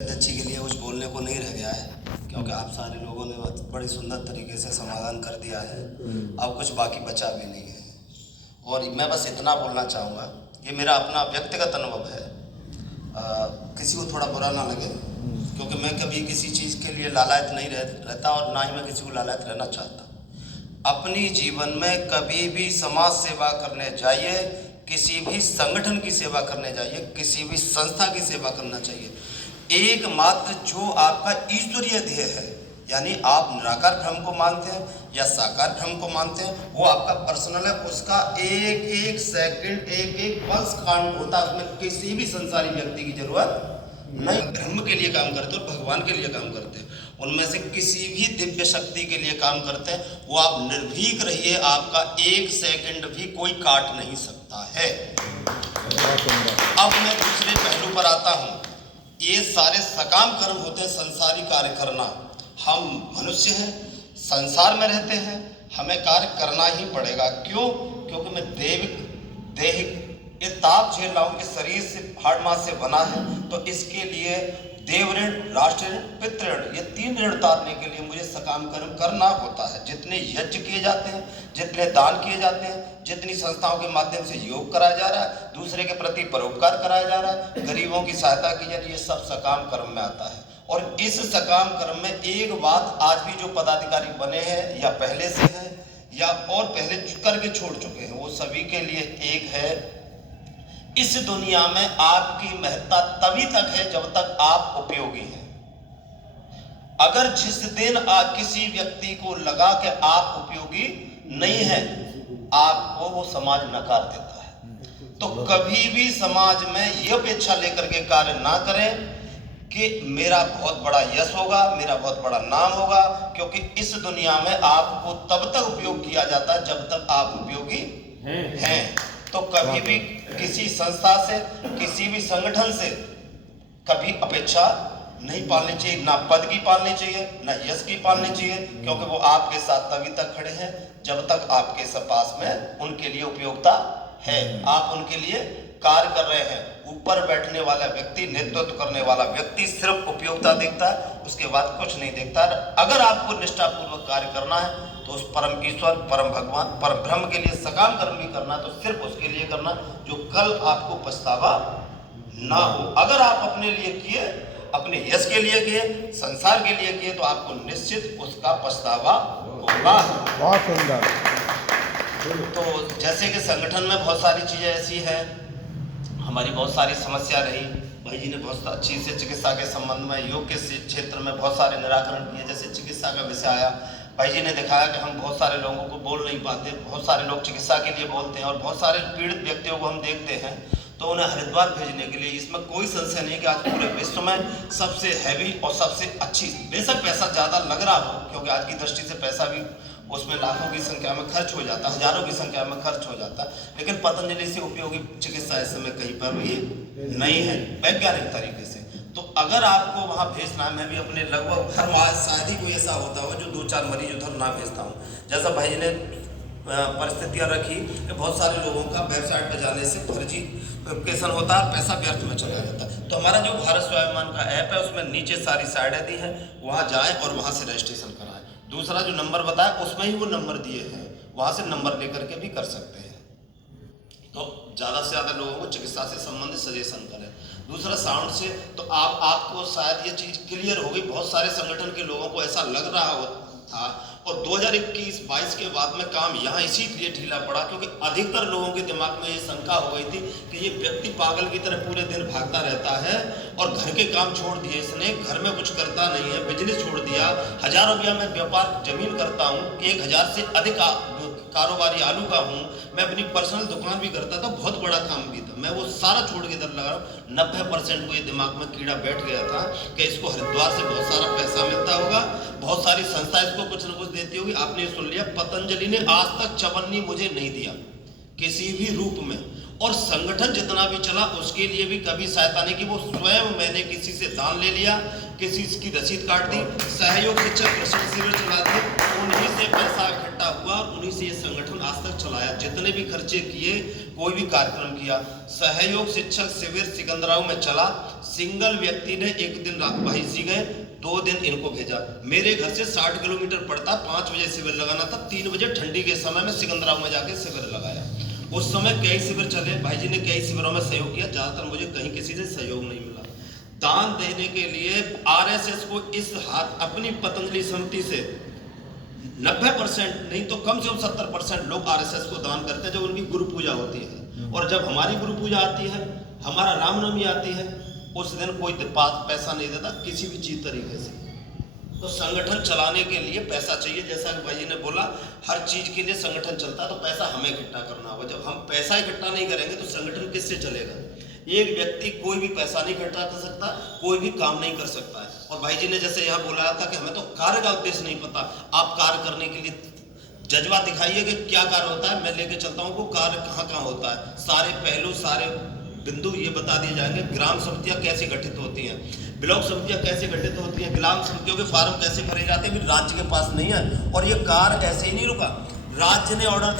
अध्यक्ष के लिए कुछ बोलने को नहीं रह गया है, क्योंकि आप सारे लोगों ने बड़ी सुंदर तरीके से समाधान कर दिया है। अब कुछ बाकी बचा भी नहीं है। और मैं बस इतना बोलना चाहूँगा, ये मेरा अपना व्यक्तिगत अनुभव है। किसी को थोड़ा बुरा ना लगे, क्योंकि मैं कभी किसी चीज़ के लिए लालायत नहीं रहता और ना ही मैं किसी को लालायत रहना चाहता। अपनी जीवन में कभी भी समाज सेवा करने जाइए, किसी भी संगठन की सेवा करने जाइए, किसी भी संस्था की सेवा करना चाहिए। एकमात्र जो आपका ईश्वरीय ध्येय है, यानी आप निराकार ब्रह्म को मानते हैं या साकार ब्रह्म को मानते हैं, वो आपका पर्सनल है। उसका एक एक सेकंड, एक एक पल्स काउंट होता है। उसमें किसी भी संसारी व्यक्ति की जरूरत नहीं। ब्रह्म के लिए काम करते हो, भगवान के लिए काम करते हैं, उनमें से किसी भी दिव्य शक्ति के लिए काम करते हैं, वो आप निर्भीक रहिए, आपका एक सेकंड भी कोई काट नहीं सकता है। अब मैं दूसरे पहलू पर आता हूँ। ये सारे सकाम कर्म होते हैं, संसारी कार्य करना। हम मनुष्य हैं, संसार में रहते हैं, हमें कार्य करना ही पड़ेगा। क्यों? क्योंकि मैं देहिक ये ताप झेल रहा हूँ, इस शरीर से हाड़ मास से बना है, तो इसके लिए देव ऋण, राष्ट्र ऋण, पितृ ऋण, ये 3 ऋण उतारने के लिए मुझे सकाम कर्म करना होता है। जितने यज्ञ किए जाते हैं, जितने दान किए जाते हैं, जितनी संस्थाओं के माध्यम से योग कराया जा रहा है, दूसरे के प्रति परोपकार कराया जा रहा है, गरीबों की सहायता की जा रही है, ये सब सकाम कर्म में आता है। और इस सकाम कर्म में एक बात आज भी जो पदाधिकारी बने हैं या पहले से हैं या और पहले करके छोड़ चुके हैं, वो सभी के लिए एक है, इस दुनिया में आपकी महत्ता तभी तक है जब तक आप उपयोगी हैं। अगर जिस दिन किसी व्यक्ति को लगा कि आप उपयोगी नहीं हैं, आपको वो समाज नकार देता है। तो कभी भी समाज में ये अपेक्षा लेकर के कार्य ना करें कि मेरा बहुत बड़ा यश होगा, मेरा बहुत बड़ा नाम होगा, क्योंकि इस दुनिया में आपको तब तक उपयोग किया जाता है जब तक आप उपयोगी हैं। तो कभी भी किसी संस्था से, किसी भी संगठन से कभी अपेक्षा नहीं पालनी चाहिए, ना पद की पालनी चाहिए, ना यश की पालनी चाहिए, क्योंकि वो आपके साथ तभी तक खड़े हैं जब तक आपके पास में उनके लिए उपयोगिता है, आप उनके लिए कार्य कर रहे हैं। ऊपर बैठने वाला व्यक्ति, नेतृत्व करने वाला व्यक्ति सिर्फ उपयोगिता देखता है, उसके बाद कुछ नहीं देखता। अगर आपको निष्ठापूर्वक कार्य करना है तो उस परम ईश्वर, परम भगवान, परम ब्रह्म के लिए सकाम कर्म भी करना, तो सिर्फ उसके लिए करना जो कल आपको पछतावा ना हो। अगर आप अपने लिए किए, अपने यश के लिए किए, संसार के लिए किए, तो आपको निश्चित उसका पछतावा होगा। बहुत सुंदर। तो जैसे कि संगठन में बहुत सारी चीजें ऐसी हैं, हमारी बहुत सारी समस्या रही, भाई जी ने बहुत अच्छी से चिकित्सा के संबंध में, योग के क्षेत्र में बहुत सारे निराकरण किए। जैसे चिकित्सा का विषय आया, भाई जी ने दिखाया कि हम बहुत सारे लोगों को बोल नहीं पाते, बहुत सारे लोग चिकित्सा के लिए बोलते हैं, और बहुत सारे पीड़ित व्यक्तियों को हम देखते हैं तो उन्हें हरिद्वार भेजने के लिए, इसमें कोई संशय नहीं कि आज पूरे विश्व में सबसे हैवी और सबसे अच्छी, बेशक पैसा ज़्यादा लग रहा हो, क्योंकि आज की दृष्टि से पैसा भी उसमें लाखों की संख्या में खर्च हो जाता, हजारों की संख्या में खर्च हो जाता, लेकिन पतंजलि से उपयोगी चिकित्सा इस समय कहीं पर भी नहीं है वैज्ञानिक तरीके से। तो अगर आपको वहाँ भेजना है, मैं भी अपने लगभग हर माह शायद ही कोई ऐसा होता हो जो 2-4 मरीज उधर ना भेजता हूँ। जैसा भाई ने परिस्थितियाँ रखी कि बहुत सारे लोगों का वेबसाइट पर जाने से फर्जी एप्लीकेशन होता है, पैसा व्यर्थ में चला जाता है। तो हमारा जो भारत स्वाभिमान का ऐप है, उसमें नीचे सारी साइडें दी हैं, वहाँ जाएँ और वहाँ से रजिस्ट्रेशन कराएँ। दूसरा जो नंबर बताया उसमें ही वो नंबर दिए हैं, वहाँ से नंबर लेकर के भी कर सकते हैं। तो ज़्यादा से ज़्यादा लोगों को चिकित्सा से संबंधित सजेशन करें। दूसरा साउंड से, तो आपको शायद ये चीज़ क्लियर हो गई, बहुत सारे संगठन के लोगों को ऐसा लग रहा था, और 2021-22 के बाद में काम यहाँ इसीलिए ढीला पड़ा क्योंकि अधिकतर लोगों के दिमाग में ये शंका हो गई थी कि ये व्यक्ति पागल की तरह पूरे दिन भागता रहता है और घर के काम छोड़ दिए इसने, घर में कुछ करता नहीं है, बिजनेस छोड़ दिया, हज़ारों रुपया में व्यापार जमीन करता हूँ, 1000 से अधिक कारोबारी आलू का हूँ, मैं अपनी पर्सनल दुकान भी करता था, बहुत बड़ा काम भी था, मैं वो सारा छोड़ के इधर लगा रहा हूँ। 90% को ये दिमाग में कीड़ा बैठ गया था कि इसको हरिद्वार से बहुत सारा पैसा मिलता होगा, बहुत सारी संस्था इसको कुछ न कुछ देती होगी। आपने सुन लिया, पतंजलि ने आज तक चवन्नी मुझे नहीं दिया किसी भी रूप में, और संगठन जितना भी चला उसके लिए भी कभी सहायता नहीं की। वो स्वयं मैंने किसी से दान ले लिया, किसी की रसीद काट दी, सहयोग शिक्षक प्रशिक्षण शिविर चलाते, उन्हीं से पैसा इकट्ठा हुआ और उन्हीं से ये संगठन आज तक चलाया। जितने भी खर्चे किए, कोई भी कार्यक्रम किया, सहयोग शिक्षक शिविर सिकंदराव में चला। सिंगल व्यक्ति ने एक दिन भाई जी गए, 2 दिन इनको भेजा। मेरे घर से 60 किलोमीटर पड़ता, 5 बजे शिविर लगाना था, 3 बजे ठंडी के समय में सिकंदराव में जाके शिविर लगाया। उस समय कई शिविर चले, भाई जी ने कई शिविरों में सहयोग किया, ज़्यादातर मुझे कहीं किसी से सहयोग नहीं मिला। दान देने के लिए आरएसएस को इस हाथ अपनी पतंजलि समिति से 90% नहीं तो कम से कम 70% लोग आरएसएस को दान करते हैं जब उनकी गुरु पूजा होती है। और जब हमारी गुरु पूजा आती है, हमारा रामनवमी आती है, उस दिन कोई पैसा नहीं देता किसी भी चीज तरीके से। तो संगठन चलाने के लिए पैसा चाहिए, जैसा कि भाई जी ने बोला, हर चीज के लिए संगठन चलता है तो पैसा हमें इकट्ठा करना होगा। जब हम पैसा इकट्ठा नहीं करेंगे तो संगठन किससे चलेगा? एक व्यक्ति कोई भी पैसा नहीं इकट्ठा कर सकता, कोई भी काम नहीं कर सकता है। और भाई जी ने जैसे यहाँ बोला था कि हमें तो कार्य का उद्देश्य नहीं पता, आप कार्य करने के लिए जज्बा दिखाइए कि क्या कार्य होता है, मैं लेके चलता हूँ। वो कार्य कहाँ कहाँ होता है, सारे पहलू, सारे बिंदु ये बता दिए जाएंगे। ग्राम समितियां कैसे गठित होती हैं, ब्लॉक समितियां कैसे गठित होती हैं, ग्राम समितियों के फार्म कैसे भरे जाते हैं, राज्य के पास नहीं है। और ये कार्य ऐसे ही नहीं रुका, राज्य ने ऑर्डर